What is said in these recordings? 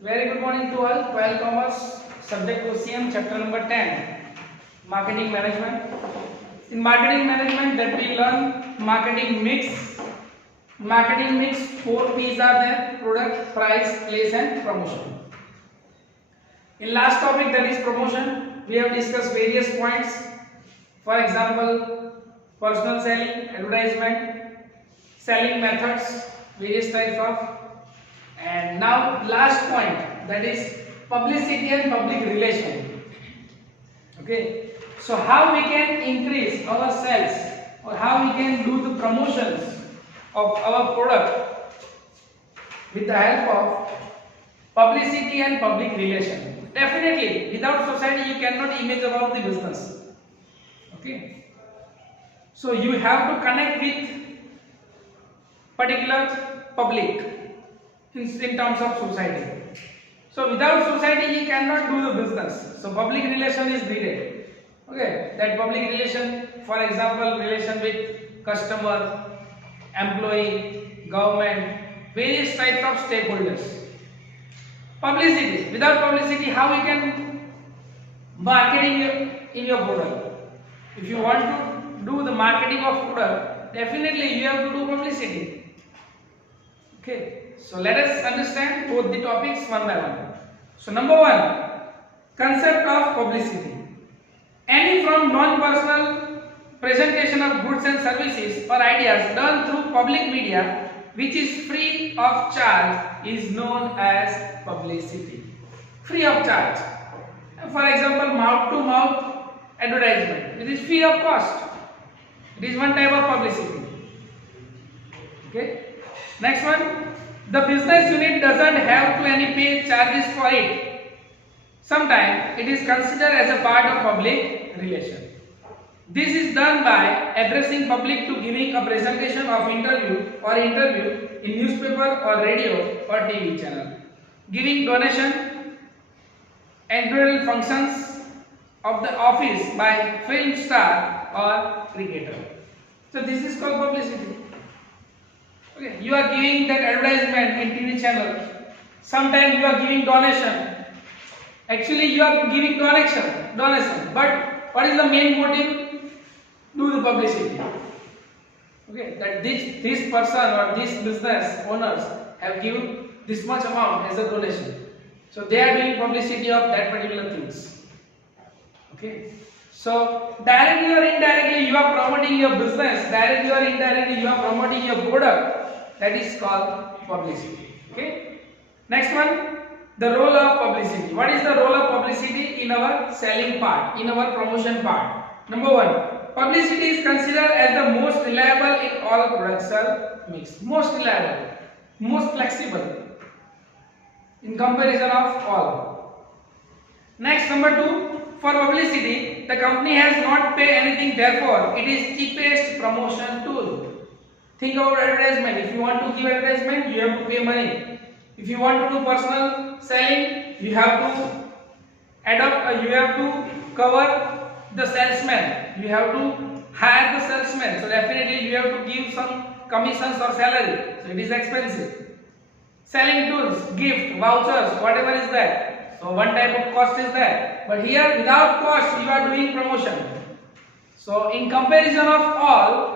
Very good morning to all. 12 Commerce, subject OCM, chapter number 10, Marketing Management. In Marketing Management, that we learn marketing mix. Marketing mix, 4 P's are there: product, price, place, and promotion. In last topic, that is promotion, we have discussed various points. For example, personal selling, advertisement, selling methods, various types of. And now last point, that is publicity and public relation. Okay, so how we can increase our sales or how we can do the promotions of our product with the help of publicity and public relation. Definitely, without society you cannot image about the business. Okay, so you have to connect with particular public in terms of society. So without society you cannot do the business. So public relation is needed. Okay, that public relation, for example, relation with customer, employee, government, various types of stakeholders. Publicity. Without publicity, how we can marketing in your product? If you want to do the marketing of product, definitely you have to do publicity. Okay. So let us understand both the topics one by one. So number one, concept of publicity. Any from non-personal presentation of goods and services or ideas done through public media which is free of charge is known as publicity. Free of charge. For example, mouth-to-mouth advertisement. It is free of cost. It is one type of publicity. Okay. Next one. The business unit doesn't have to any pay charges for it. Sometimes it is considered as a part of public relation. This is done by addressing public to giving a presentation of interview in newspaper or radio or TV channel, giving donation, annual functions of the office by film star or cricketer. So this is called publicity. Okay, you are giving that advertisement in TV channel. Sometimes you are giving donation. Actually, you are giving donation. But what is the main motive? Do the publicity. Okay, that this person or this business owners have given this much amount as a donation. So they are doing publicity of that particular things. Okay. So directly or indirectly you are promoting your business. Directly or indirectly you are promoting your product. That is called publicity. Okay. Next one, the role of publicity. What is the role of publicity in our selling part, in our promotion part? Number one, publicity is considered as the most reliable in all product mix. Most reliable, most flexible in comparison of all. Next, number two, for publicity, the company has not paid anything. Therefore, it is cheapest promotion tool. Think about advertisement. If you want to give advertisement, you have to pay money. If you want to do personal selling, you have to you have to cover the salesman. You have to hire the salesman. So definitely you have to give some commissions or salary. So it is expensive. Selling tools, gift, vouchers, whatever is that. So one type of cost is there. But here without cost you are doing promotion. So in comparison of all,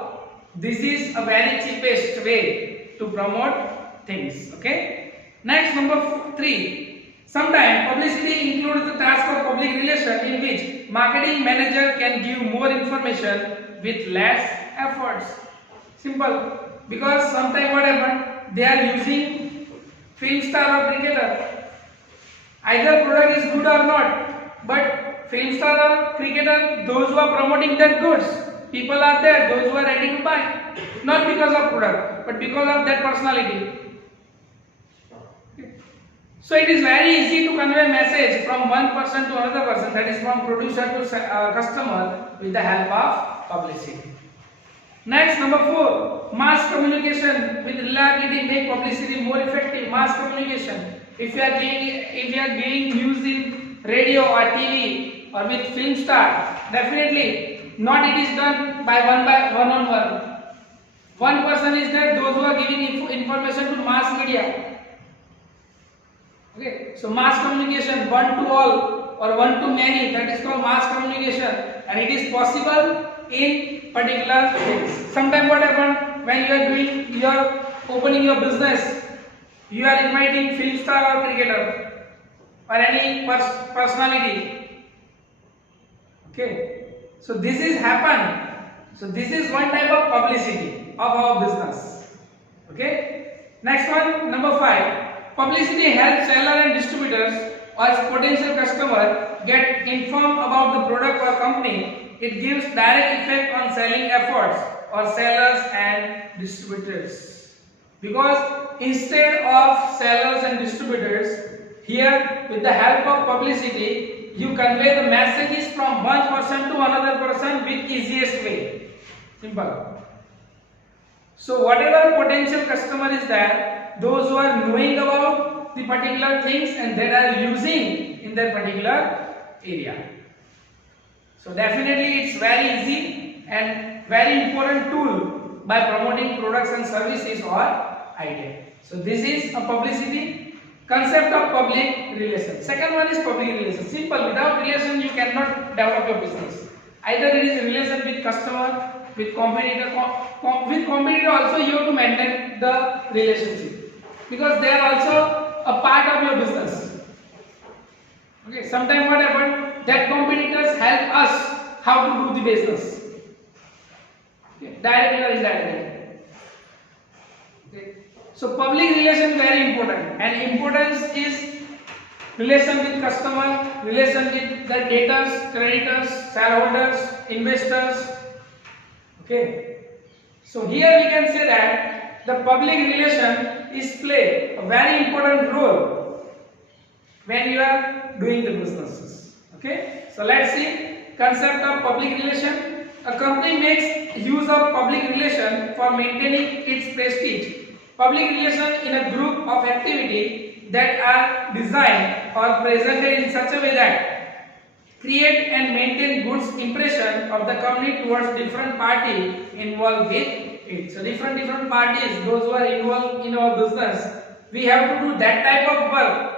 this is a very cheapest way to promote things. Okay. Next, number 3. Sometimes publicity includes the task of public relation in which marketing manager can give more information with less efforts. Simple. Because sometimes what happens, they are using film star or cricketer. Either product is good or not, but film star or cricketer, those who are promoting their goods, people are there, those who are ready to buy, not because of product, but because of that personality. So it is very easy to convey message from one person to another person, that is from producer to customer, with the help of publicity. Next, number 4, mass communication with reliability make publicity more effective. Mass communication. If you are giving news in radio or TV or with film star, definitely not it is done by one on one. One person is there, those who are giving information to mass media. Okay, so mass communication, one to all or one to many, that is called mass communication, and it is possible in particular things. Sometimes what happens when you are opening your business, you are inviting film star or cricketer or any personality. Okay, so this is happen. So this is one type of publicity of our business. Okay, next one, number 5. Publicity helps seller and distributors or potential customer get informed about the product or company. It gives direct effect on selling efforts or sellers and distributors. Because instead of sellers and distributors, here with the help of publicity, you convey the messages from one person to another person with easiest way. Simple. So whatever potential customer is there, those who are knowing about the particular things and that are using in that particular area. So definitely it's very easy and very important tool by promoting products and services or idea. So this is a publicity concept of public relations. Second one is public relations. Simple. Without relation you cannot develop your business. Either it is relation with customer, with competitor. With competitor also you have to maintain the relationship because they are also a part of your business. Okay. Sometimes what happens that competitors help us how to do the business. Okay. Directly or indirectly. Okay. So public relation very important, and importance is relation with customer, relation with the debtors, creditors, shareholders, investors. Okay. So here we can say that the public relation is play a very important role when you are doing the businesses. Okay. So let's see concept of public relation. A company makes use of public relation for maintaining its prestige. Public relation in a group of activity that are designed or presented in such a way that create and maintain good impression of the company towards different party involved with it. So different parties, those who are involved in our business, we have to do that type of work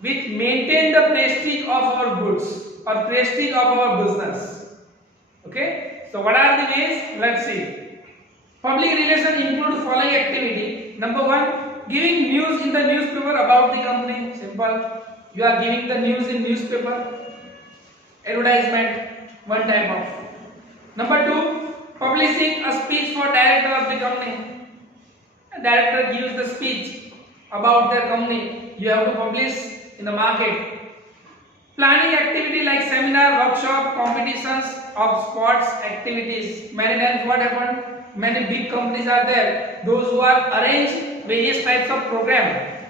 which maintain the prestige of our goods or prestige of our business. Okay. So what are the ways? Let's see. Public relation include following activity. Number 1, giving news in the newspaper about the company. Simple. You are giving the news in newspaper. Advertisement, one type of. Number 2, publishing a speech for director of the company. A director gives the speech about their company. You have to publish in the market. Planning activity like seminar, workshop, competitions of sports activities. Many times what happened? Many big companies are there. Those who are arrange various types of program.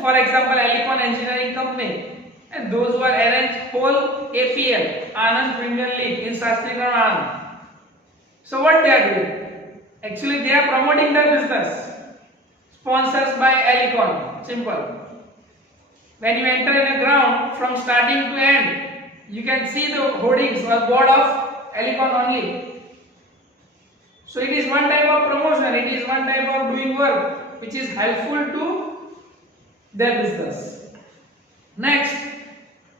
For example, Alicon Engineering Company, and those who are arrange whole APL, Anand Premier League in Shastrikaran Anand. So what they are doing? Actually, they are promoting their business. Sponsors by Alicon. Simple. When you enter in a ground from starting to end, you can see the hoardings or board of Alicon only. So it is one type of promotion, it is one type of doing work which is helpful to their business. Next,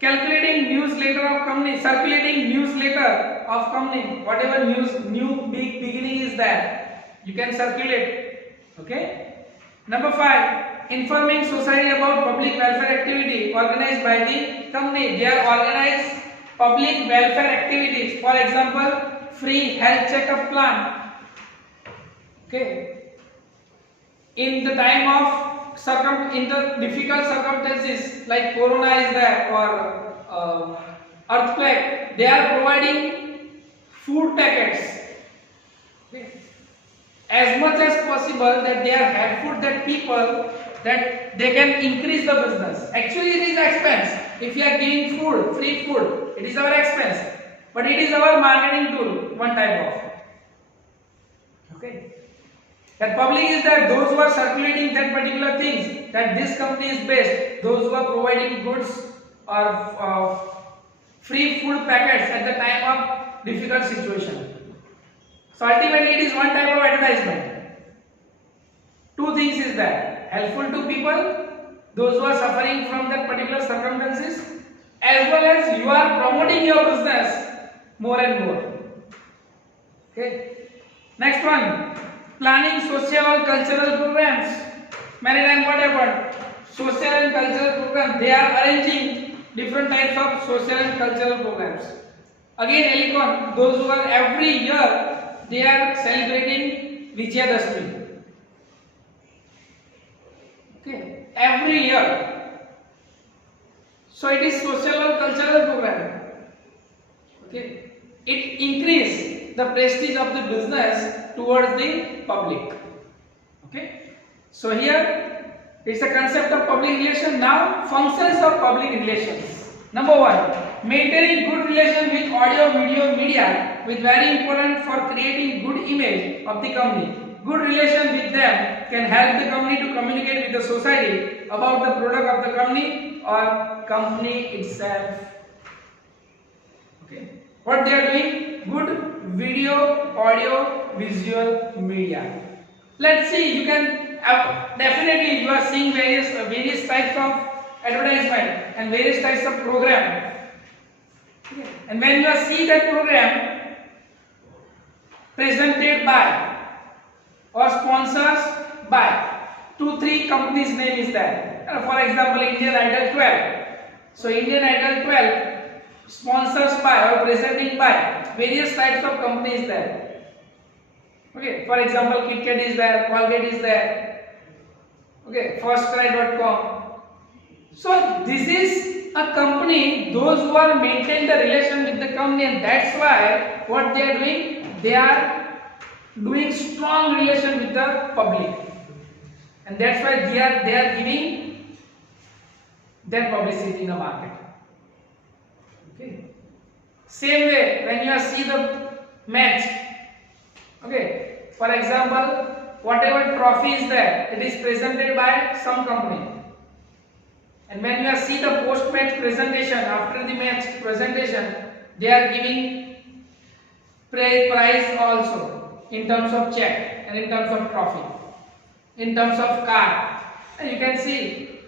calculating newsletter of company, circulating newsletter of company, whatever news, new big beginning is there, you can circulate. Okay. Number 5, informing society about public welfare activity organized by the company. They are organized public welfare activities. For example, free health checkup plan. Okay. In the time of in the difficult circumstances like corona is there or earthquake, they are providing food packets. Okay. As much as possible that they are helpful that people that they can increase the business. Actually, it is expense. If you are giving food, free food, it is our expense. But it is our marketing tool, one type of. Okay. That public is that those who are circulating that particular things, that this company is best, those who are providing goods or free food packets at the time of difficult situation. So ultimately it is one type of advertisement. Two things is that, helpful to people, those who are suffering from that particular circumstances, as well as you are promoting your business more and more. Okay. Next one, planning social and cultural programs. Many times what happened? Social and cultural programs, they are arranging different types of social and cultural programs. Again, Elecon, those who are every year they are celebrating Vijayadashmi. Okay, every year. So it is social or cultural program. Okay, it increase the prestige of the business towards the public. Okay, so here it's a concept of public relation. Now, functions of public relations. Number one, maintaining good relation with audio, video, media, with very important for creating good image of the company. Good relation with them can help the company to communicate with the society about the product of the company or company itself. Okay, what they are doing? Good video, audio, visual media. Let's see. You can definitely you are seeing various types of advertisement and various types of program. And when you see that program presented by or sponsors by 2-3 companies name is there. For example, Indian Idol 12. So Indian Idol 12 sponsors by or presenting by various types of companies there. Okay, for example, KitKat is there, Colgate is there. Okay, firstcry.com. So this is a company, those who are maintain the relation with the company, and that's why what they are doing, they are doing strong relation with the public, and that's why they are giving their publicity in the market. Okay. Same way when you see the match. Okay. For example, whatever trophy is there, it is presented by some company. And when you see the post-match presentation, after the match presentation, they are giving prize also in terms of check and in terms of trophy, in terms of card. And you can see.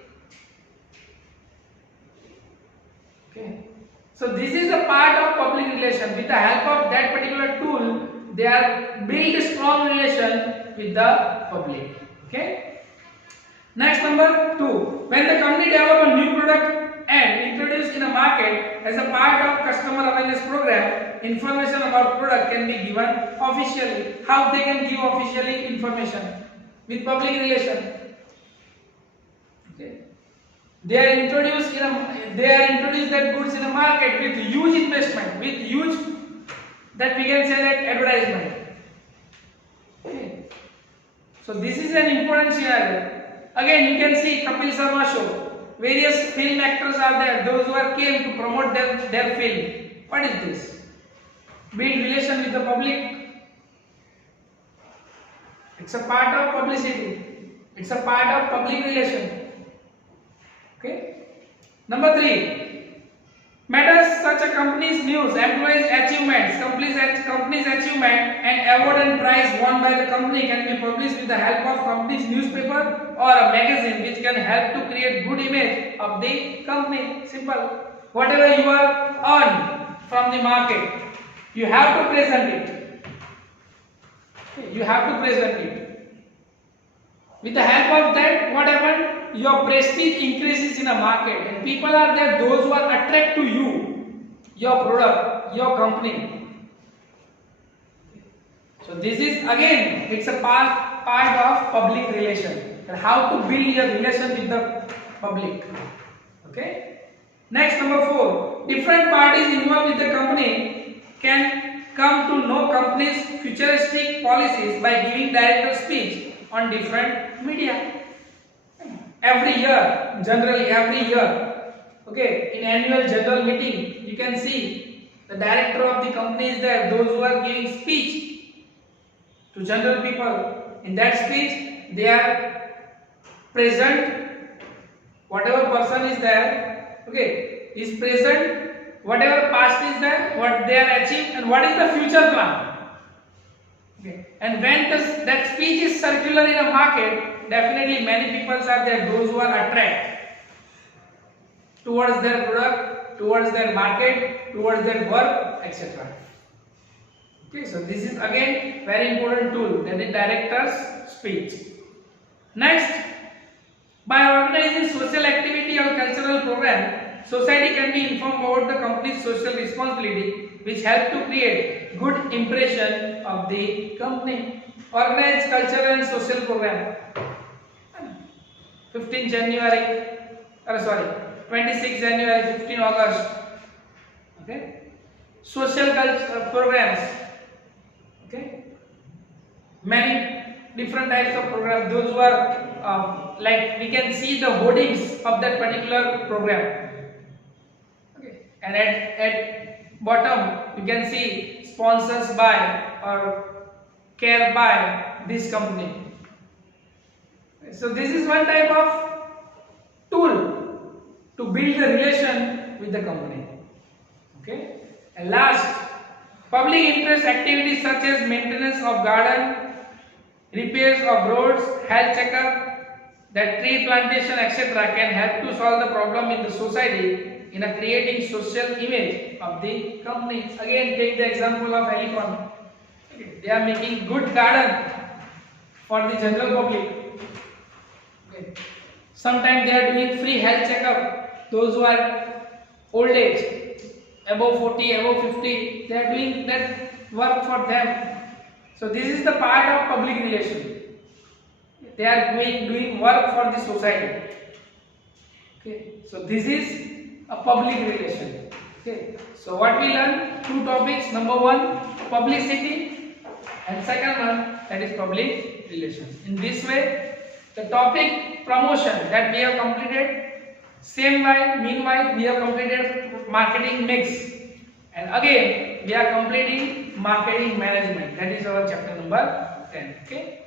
Okay. So this is a part of public relation. With the help of that particular tool, they are build a strong relation with the public. Okay. Next, number 2. When the company develop a new product and introduce in a market as a part of customer awareness program, information about product can be given officially. How they can give officially information? With public relation. Okay. They are introduced that goods in the market with huge investment, with huge, that we can say that advertisement. Okay. So this is an important scenario. Again, you can see Kapil Sharma show. Various film actors are there, those who are came to promote their film. What is this? Build relation with the public. It's a part of publicity. It's a part of public relation. Okay. Number 3. Matters such a company's news, employees' achievements, company's achievement, and award and prize won by the company can be published with the help of company's newspaper or a magazine, which can help to create good image of the company. Simple. Whatever you are earned from the market, you have to present it. You have to present it. With the help of that, what happened? Your prestige increases in a market, and people are there, those who are attract to you, your product, your company. So this is again, it's a part of public relation, and how to build your relation with the public. Okay. Next, number 4. Different parties involved with the company can come to know company's futuristic policies by giving director speech on different media. Every year, generally every year, okay, in annual general meeting, you can see the director of the company is there, those who are giving speech to general people. In that speech, they are present, whatever person is there, okay, is present, whatever past is there, what they are achieved, and what is the future plan. Okay. And when that speech is circular in a market, definitely many people are there, those who are attracted. towards their product, towards their market, towards their work, etc. Okay, so this is again very important tool, that is director's speech. Next, by organizing social activity or cultural program, society can be informed about the company's social responsibility, which help to create good impression of the company. Organize cultural and social program. 15 January, 26 January, 15 August. Okay, social programs. Okay, many different types of programs. Those who are like, we can see the hoardings of that particular program. Okay, and at bottom you can see sponsors by or care by this company. So this is one type of tool to build the relation with the company. Okay, and last, public interest activities such as maintenance of garden, repairs of roads, health checkup, that tree plantation, etc. can help to solve the problem in the society in a creating social image of the company. Again, take the example of Helicon. Okay, they are making good garden for the general public. Okay. Sometimes they are doing free health checkup. Those who are old age, above 40, above 50, they are doing that work for them. So this is the part of public relation. They are doing work for the society. Okay. So this is a public relation. Okay. So what we learn? Two topics. Number one, publicity, and second one, that is public relations. In this way, the topic promotion that we have completed. Meanwhile, we have completed marketing mix, and again we are completing marketing management. That is our chapter number 10. Okay.